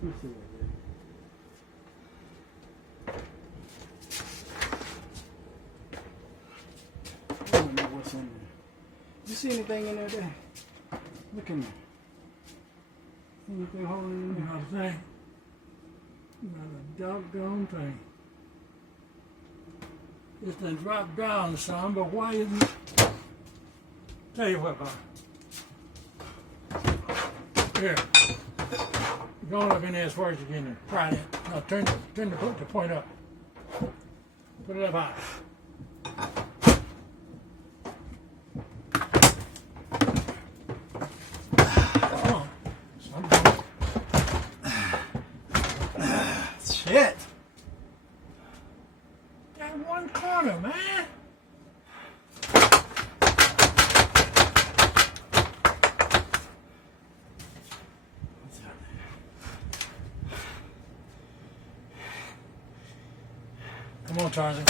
Let me see what it is. I don't know what's in there. You see anything in there, Dad? Look in there. Anything holding in there? Not a thing. Not a doggone thing. This thing dropped down some, but why isn't it? Tell you what, Bob. Here. Go look in there as far as you can. Try it. Now turn the point up. Put it up high. Come on. Shit! That one corner, man. Come on, Tarzan.